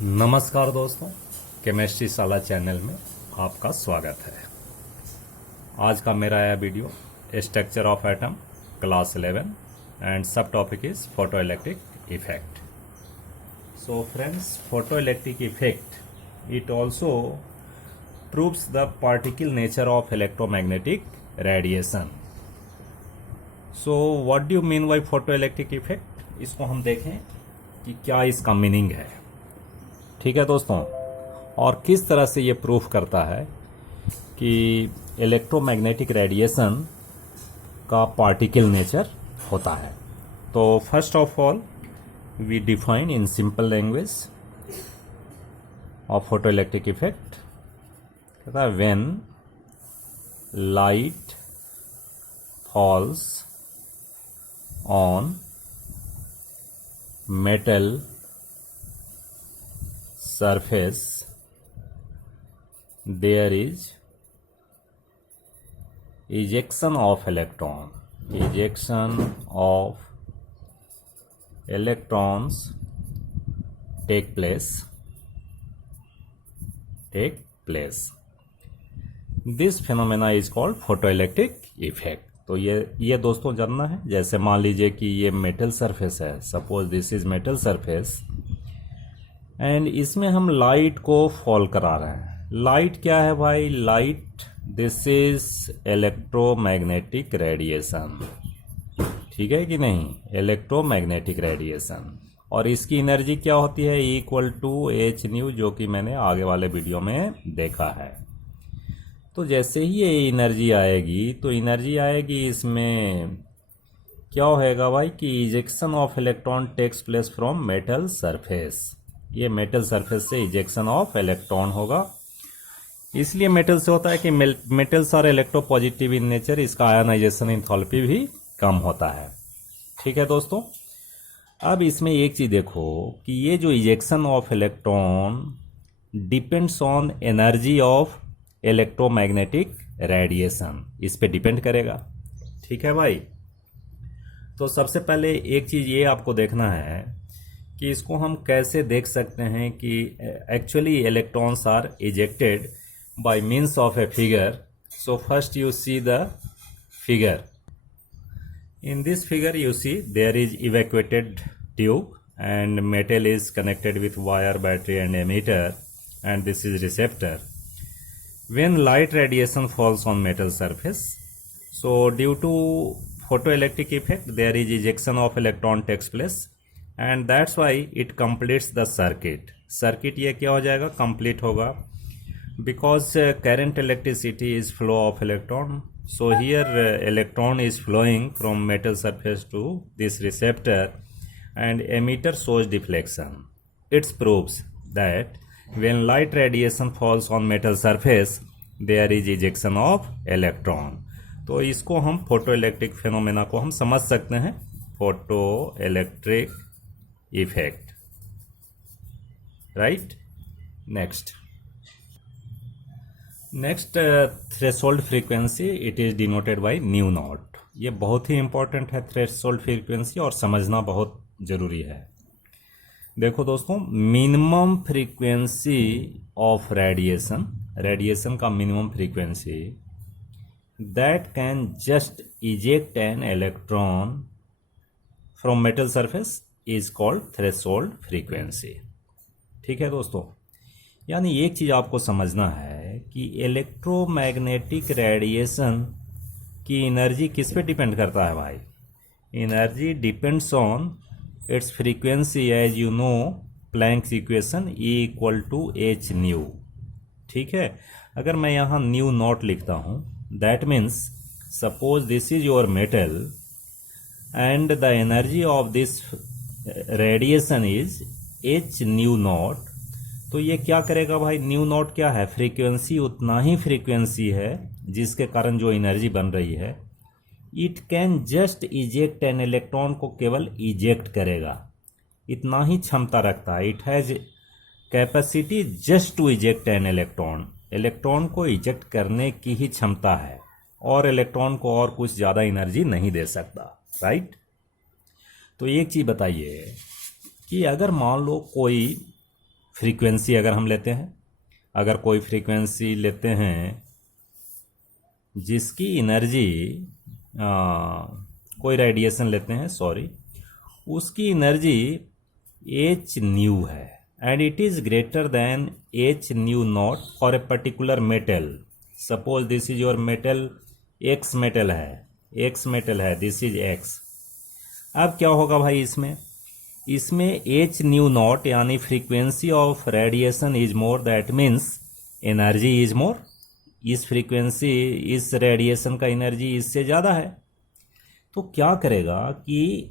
नमस्कार दोस्तों, केमिस्ट्री शाला चैनल में आपका स्वागत है। आज का मेरा यह video structure of atom class 11 and sub topic is photo electric effect. So friends, photo electric effect it also proves the particle nature of electromagnetic radiation. So what do you mean by photo electric effect, इसको हम देखें कि क्या इसका meaning है। ठीक है दोस्तों, और किस तरह से ये प्रूफ करता है कि इलेक्ट्रोमैग्नेटिक रेडिएशन का पार्टिकल नेचर होता है। तो first of all we define in simple language of photo electric effect. कहता है when light falls on metal surface, there is ejection of electrons take place. This phenomena is called photoelectric effect. तो ये दोस्तों जानना है। जैसे मान लीजिए कि ये मेटल सरफेस है, suppose this is metal surface, and इसमें हम लाइट को फॉल करा रहे हैं। लाइट क्या है भाई? Light this is electromagnetic radiation. ठीक है कि नहीं? Electromagnetic radiation. और इसकी एनर्जी क्या होती है? इक्वल टू एच न्यू, जो कि मैंने आगे वाले वीडियो में देखा है। तो जैसे ही ये एनर्जी आएगी तो एनर्जी आएगी इसमें क्या होएगा भाई कि ejection of electron takes place from metal surface. ये मेटल सरफेस से इजेक्शन ऑफ इलेक्ट्रॉन होगा। इसलिए मेटल से होता है कि metals are electropositive in nature, इसका आयनाइजेशन एंथैल्पी भी कम होता है। ठीक है दोस्तों, अब इसमें एक चीज देखो कि ये जो ejection of electron depends on energy of electromagnetic radiation, इस पे डिपेंड करेगा। ठीक है भाई, तो सबसे पहले एक चीज ये आपको देखना है कि इसको हम कैसे देख सकते हैं कि actually electrons are ejected by means of a figure. So first you see the figure. In this figure you see there is evacuated tube and metal is connected with wire, battery and emitter, and this is receptor. When light radiation falls on metal surface, so due to photoelectric effect there is ejection of electron takes place, and that's why it completes the circuit. Circuit ये क्या हो जाएगा? complete होगा, because current electricity is flow of electron. So here electron is flowing from metal surface to this receptor, and emitter shows deflection. It proves that when light radiation falls on metal surface there is ejection of electron. तो इसको हम photo electric phenomena को हम समझ सकते हैं, photo electric effect. Right, next threshold frequency, it is denoted by new not. ये बहुत ही इंपॉर्टेंट है थ्रेशोल्ड फ्रीक्वेंसी, और समझना बहुत जरूरी है। देखो दोस्तों, मिनिमम फ्रीक्वेंसी ऑफ रेडिएशन का minimum frequency that can just eject an electron from metal surface is called threshold frequency. ठीक है दोस्तों, यानी एक चीज आपको समझना है कि इलेक्ट्रोमैग्नेटिक रेडिएशन की एनर्जी किस पे डिपेंड करता है भाई? Energy depends on its frequency, as you know Planck's equation E equal to h nu. ठीक है, अगर मैं यहाँ न्यू नॉट लिखता हूँ, that means suppose this is your metal and the energy of this radiation is h nu naught. तो ये क्या करेगा भाई? न्यू नॉट क्या है? फ्रीक्वेंसी, उतना ही फ्रीक्वेंसी है जिसके कारण जो एनर्जी बन रही है। It can just eject an electron, को केवल इजेक्ट करेगा, इतना ही क्षमता रखता है। It has capacity just to eject an electron, electron को इजेक्ट करने की ही क्षमता है, और इलेक्ट्रॉन को और कुछ ज़्यादा एनर्जी नहीं दे सकता। राइट, तो एक चीज़ बताइए कि अगर मान लो कोई फ्रीक्वेंसी अगर हम लेते हैं, अगर कोई फ्रीक्वेंसी लेते हैं जिसकी एनर्जी, कोई रेडिएशन लेते हैं, सॉरी, उसकी एनर्जी एच न्यू है and it is greater than h nu not for a particular metal. Suppose this is your metal, x metal है, दिस इज एक्स। अब क्या होगा भाई, इसमें एच न्यू नॉट यानी frequency of radiation is more, that means energy is more. इस frequency, इस radiation का एनर्जी इससे ज़्यादा है। तो क्या करेगा कि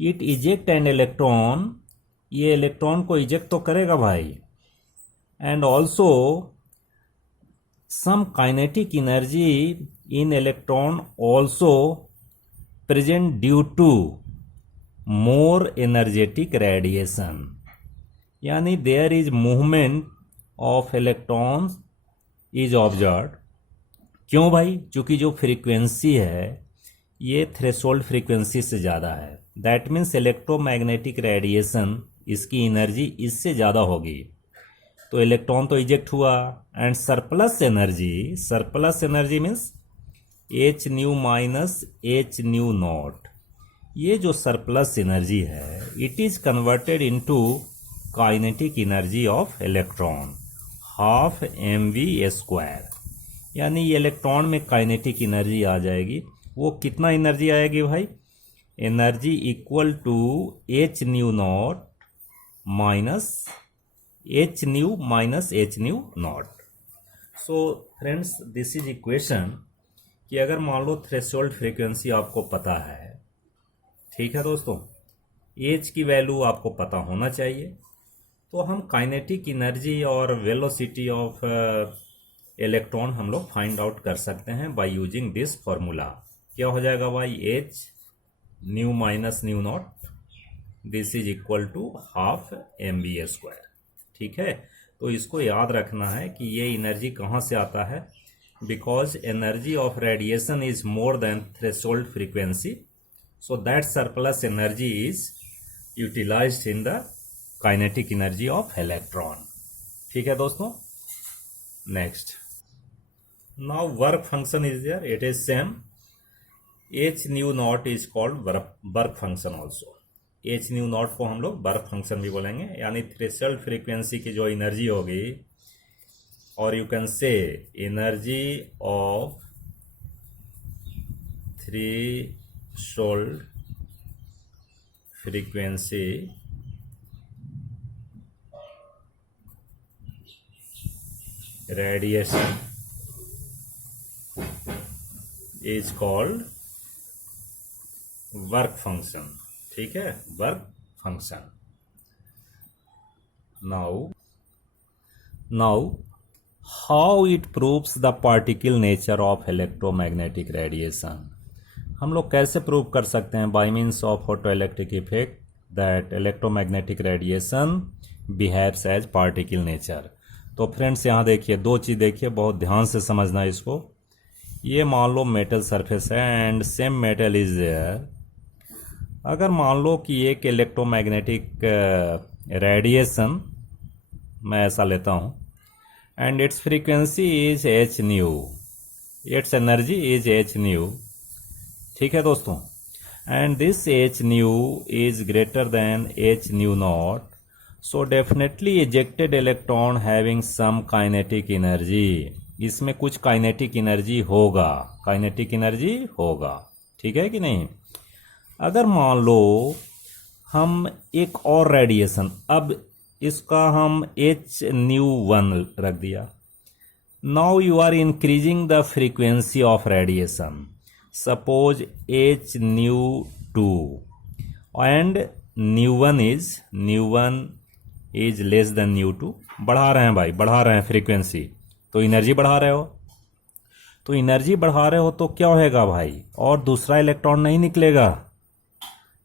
इट इजेक्ट एन इलेक्ट्रॉन, ये इलेक्ट्रॉन को इजेक्ट तो करेगा भाई, and also some kinetic energy in electron also present due to more energetic radiation, यानी there is movement of electrons is observed. क्यों भाई? क्योंकि जो फ्रीक्वेंसी है ये थ्रेशोल्ड फ्रीक्वेंसी से ज़्यादा है, दैट मीन्स इलेक्ट्रोमैग्नेटिक रेडिएशन, इसकी एनर्जी इससे ज़्यादा होगी। तो इलेक्ट्रॉन तो इजेक्ट हुआ and surplus energy means H nu minus h nu not, ये जो सरप्लस एनर्जी है it is converted into kinetic energy of electron, half mv², यानी ये इलेक्ट्रॉन में काइनेटिक एनर्जी आ जाएगी। वो कितना एनर्जी आएगी भाई? Energy equal to h nu naught minus h nu naught. So friends, this is equation कि अगर मान लो थ्रेशोल्ड फ्रीक्वेंसी आपको पता है, ठीक है दोस्तों, एच की वैल्यू आपको पता होना चाहिए, तो हम काइनेटिक एनर्जी और वेलोसिटी ऑफ इलेक्ट्रॉन हम लोग फाइंड आउट कर सकते हैं बाय यूजिंग दिस फॉर्मूला। क्या हो जाएगा भाई? H nu minus nu naught, this is equal to half mv²। ठीक है, तो इसको याद रखना है कि ये एनर्जी कहाँ से आता है, because energy of radiation is more than threshold frequency, so that surplus energy is utilised in the kinetic energy of electron. ठीक है दोस्तों, next, now work function is there, it is same, h nu naught is called work function also. H nu naught को हम लोग work function भी बोलेंगे, यानी threshold frequency की जो एनर्जी होगी, और you can say energy of threshold frequency radiation is called work function. ठीक है, work function. Now how it proves the particle nature of electromagnetic radiation. हम लोग कैसे प्रूव कर सकते हैं? By means of photoelectric effect that electromagnetic radiation behaves as particle nature. तो friends यहाँ देखिए, दो चीज़ देखिए, बहुत ध्यान से समझना है इसको। ये मान लो मेटल सरफेस है and same metal is there. अगर मान लो कि एक इलेक्ट्रोमैग्नेटिक रेडिएशन, मैं ऐसा लेता हूँ, and its frequency is h nu, its energy is h nu. ठीक है दोस्तों, and this h nu is greater than h nu naught, so definitely ejected electron having some kinetic energy, इसमें कुछ kinetic energy होगा, ठीक है कि नहीं? अगर मान लो हम एक और रेडिएशन, अब इसका हम एच न्यू 1 रख दिया, now you are increasing the frequency of radiation, suppose h nu 2 and nu one is less than nu 2। बढ़ा रहे हैं भाई, बढ़ा रहे हैं फ्रीक्वेंसी, तो एनर्जी बढ़ा रहे हो, तो क्या होएगा भाई? और दूसरा इलेक्ट्रॉन नहीं निकलेगा,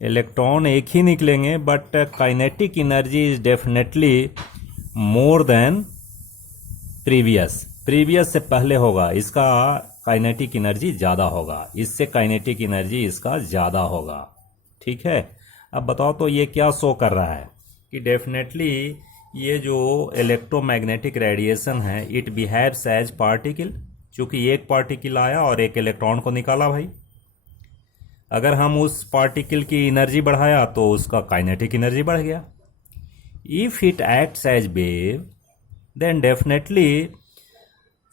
इलेक्ट्रॉन एक ही निकलेंगे, but kinetic energy is definitely more than previous से पहले होगा, इसका काइनेटिक एनर्जी ज़्यादा होगा, इससे काइनेटिक एनर्जी इसका ज़्यादा होगा। ठीक है, अब बताओ तो ये क्या शो कर रहा है कि डेफिनेटली ये जो इलेक्ट्रोमैग्नेटिक रेडिएशन है इट बिहेव्स एज पार्टिकल, चूंकि एक पार्टिकल आया और एक इलेक्ट्रॉन को निकाला भाई। अगर हम उस पार्टिकल की एनर्जी बढ़ाया तो उसका काइनेटिक एनर्जी बढ़ गया। If it acts as wave then definitely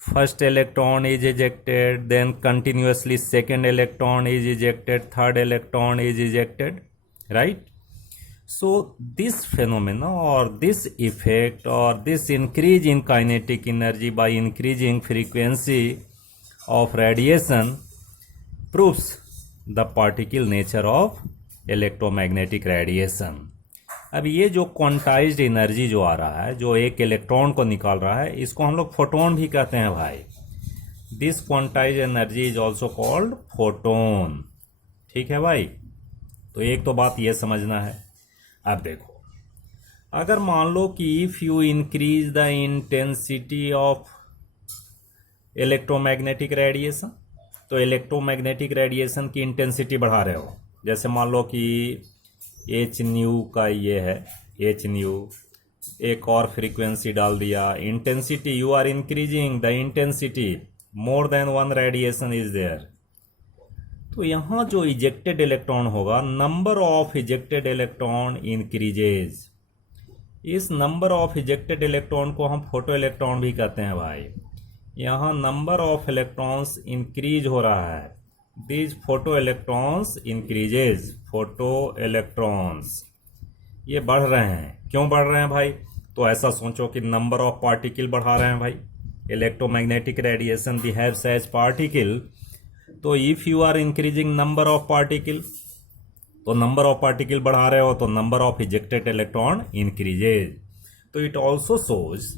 first electron is ejected, then continuously second electron is ejected, third electron is ejected, right? So this phenomena or this effect or this increase in kinetic energy by increasing frequency of radiation proves the particle nature of electromagnetic radiation. अब ये जो quantized energy जो आ रहा है, जो एक electron को निकाल रहा है, इसको हम लोग फोटोन भी कहते हैं भाई। This quantized energy is also called photon. ठीक है भाई, तो एक तो बात ये समझना है। अब देखो, अगर मान लो कि if you increase the intensity of electromagnetic radiation, तो इलेक्ट्रोमैग्नेटिक रेडिएशन की इंटेंसिटी बढ़ा रहे हो। जैसे मान लो कि एच न्यू का ये है, एच न्यू, एक और फ्रीक्वेंसी डाल दिया, intensity you are increasing the intensity, more than one radiation is there. तो यहाँ जो इजेक्टेड इलेक्ट्रॉन होगा, number of ejected electron increases. इस नंबर ऑफ इजेक्टेड इलेक्ट्रॉन को हम फोटो इलेक्ट्रॉन भी कहते हैं भाई। यहाँ नंबर ऑफ इलेक्ट्रॉन्स इंक्रीज हो रहा है, these photo electrons increases, photo electrons ये बढ़ रहे हैं। क्यों बढ़ रहे हैं भाई? तो ऐसा सोचो कि नंबर ऑफ पार्टिकल बढ़ा रहे हैं भाई। Electromagnetic radiation behaves as particle, तो if you are increasing number of particle, तो नंबर ऑफ पार्टिकल बढ़ा रहे हो तो number of ejected electron increases. तो it also shows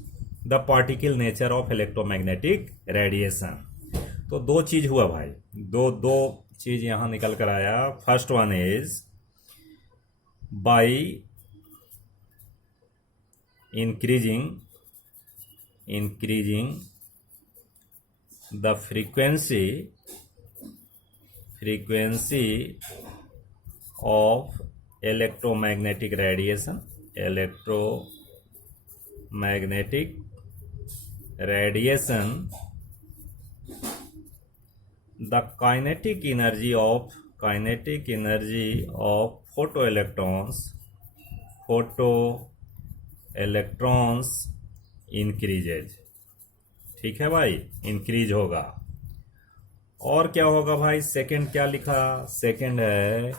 the particle nature of electromagnetic radiation. तो दो चीज हुआ भाई, दो चीज यहां निकल कर आया। First one is by increasing the frequency of electromagnetic radiation, the kinetic energy of photoelectrons increases। ठीक है भाई, इंक्रीज होगा। और क्या होगा भाई? सेकंड क्या लिखा? सेकंड है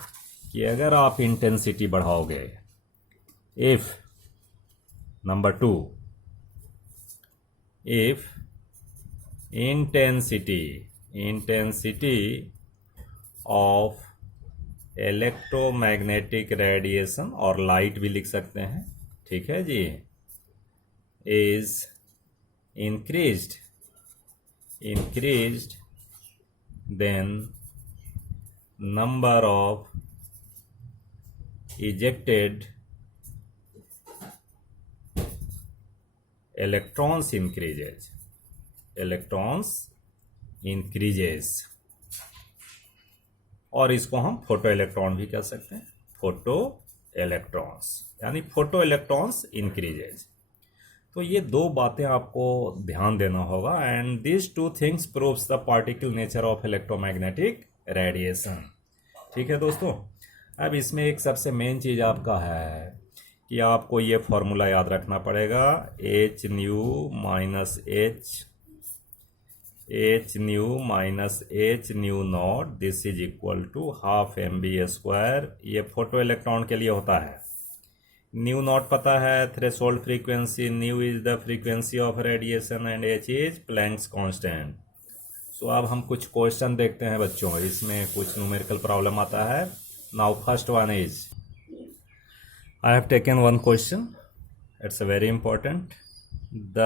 कि अगर आप इंटेंसिटी बढ़ाओगे, if number 2, if intensity of electromagnetic radiation और लाइट भी लिख सकते हैं, ठीक है जी, is increased then number of ejected electrons increases, और इसको हम फोटो इलेक्ट्रॉन भी कह सकते हैं। फोटो इलेक्ट्रॉन्स यानी फोटो इलेक्ट्रॉन्स इंक्रीजेज। तो ये दो बातें आपको ध्यान देना होगा। And this two things proves the particle nature of electromagnetic radiation. ठीक है दोस्तों, अब इसमें एक सबसे मेन चीज आपका है कि आपको ये फॉर्मूला याद रखना पड़ेगा, h nu minus h nu naught, this is equal to half mv²। ये फोटो इलेक्ट्रॉन के लिए होता है। न्यू नॉट पता है, threshold frequency, nu is the frequency of radiation and H is Planck's constant. So अब हम कुछ क्वेश्चन देखते हैं बच्चों, इसमें कुछ न्यूमेरिकल प्रॉब्लम आता है। Now first one is, I have taken one question, it's a very important. The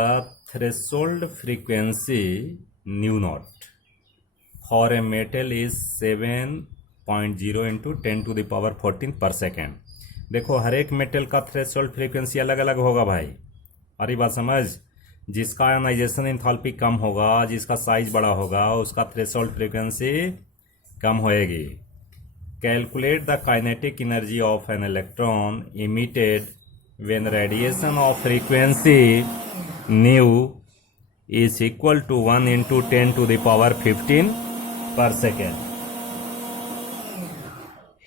threshold frequency new not for a metal is 7.0 into 10⁻14 पर सेकेंड। देखो, हर एक मेटल का थ्रेशोल्ड फ्रीक्वेंसी अलग अलग होगा भाई। अरे बात समझ, जिसका आयोनाइजेशन एंथैल्पी कम होगा, जिसका साइज बड़ा होगा, उसका थ्रेशोल्ड फ्रीक्वेंसी कम होएगी। Calculate the kinetic energy of an electron emitted when radiation of frequency nu is equal to 1 into 10 to the power 15 per second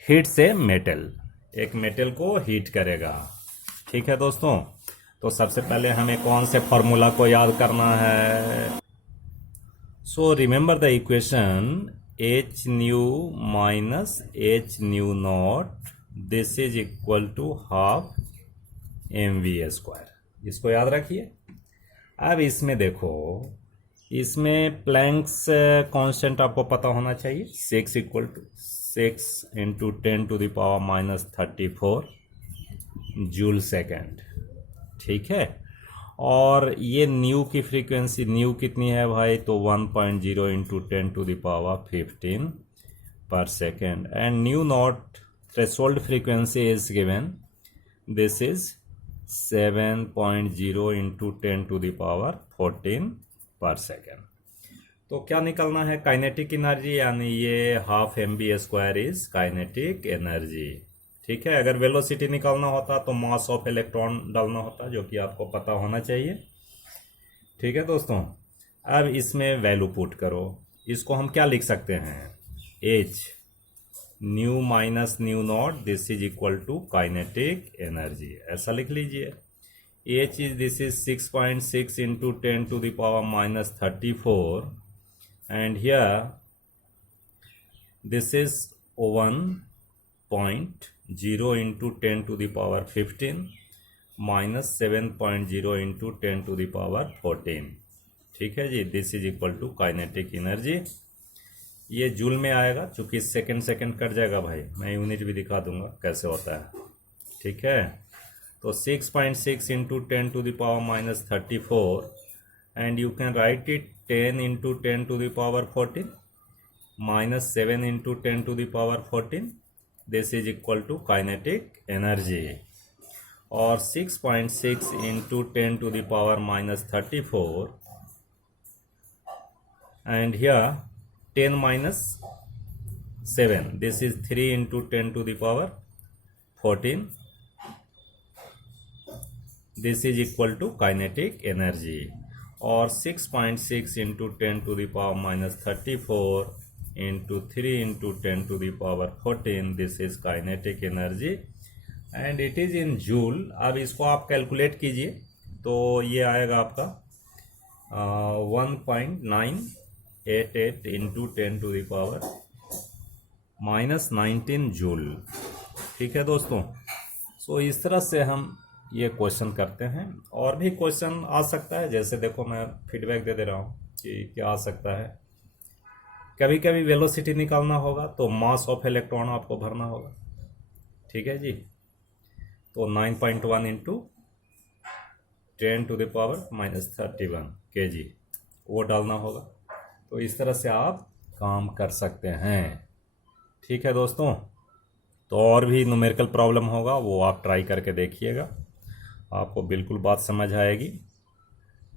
hits a metal, एक मेटल को heat करेगा। ठीक है दोस्तों, तो सबसे पहले हमें कौन से फॉर्मूला को याद करना है? So remember the equation h nu minus h nu naught, this is equal to half m v square. इसको याद रखिए। अब इसमें देखो, इसमें प्लैंक्स कांस्टेंट आपको पता होना चाहिए, 6 equal to 6 into 10 to the power minus 34 joule second. ठीक है, और ये न्यू की फ्रीक्वेंसी, न्यू कितनी है भाई? तो 1.0 into 10 to the power 15 per second. And nu naught threshold frequency is given, this is 7.0 into 10 to the power 14 per second. तो क्या निकलना है? काइनेटिक एनर्जी, यानी ये half m v square is kinetic energy. ठीक है, अगर वेलोसिटी निकालना होता तो मास ऑफ इलेक्ट्रॉन डालना होता, जो कि आपको पता होना चाहिए। ठीक है दोस्तों, अब इसमें वैल्यू पुट करो। इसको हम क्या लिख सकते हैं? H nu minus nu naught, this is equal to kinetic energy, ऐसा लिख लीजिए। H is, this is 6.6 into 10 to the power minus 34 and here this is 1.0 into 10 to the power 15 minus 7.0 into 10 to the power 14। ठीक है जी, this is equal to kinetic energy. ये joule में आएगा, चूंकि सेकंड कट जाएगा भाई, मैं यूनिट भी दिखा दूंगा कैसे होता है। ठीक है, तो 6.6 into 10 to the power minus 34 and you can write it 10 into 10 to the power 14 माइनस 7 into 10 to the power 14, this is equal to kinetic energy. और 6.6 into 10 to the power minus 34 and here 10 minus 7, this is 3 into 10 to the power 14, this is equal to kinetic energy। और 6.6 into 10 to the power minus 34 into 3 into 10 to the power 14, this is kinetic energy and it is in joule। अब इसको आप calculate कीजिए तो ये आएगा आपका 1.988 into 10 to the power minus 19 joule. ठीक है दोस्तों, सो इस तरह से हम ये क्वेश्चन करते हैं। और भी क्वेश्चन आ सकता है, जैसे देखो मैं फीडबैक दे रहा हूँ कि क्या आ सकता है। कभी कभी वेलोसिटी निकालना होगा तो मास ऑफ इलेक्ट्रॉन आपको भरना होगा। ठीक है जी, तो 9.1 into 10 to the power minus 31 kg वो डालना होगा। तो इस तरह से आप काम कर सकते हैं। ठीक है दोस्तों, तो और भी न्यूमेरिकल प्रॉब्लम होगा, वो आप ट्राई करके देखिएगा, आपको बिल्कुल बात समझ आएगी।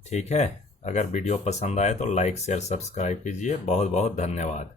ठीक है, अगर वीडियो पसंद आए तो लाइक शेयर सब्सक्राइब कीजिए। बहुत बहुत धन्यवाद।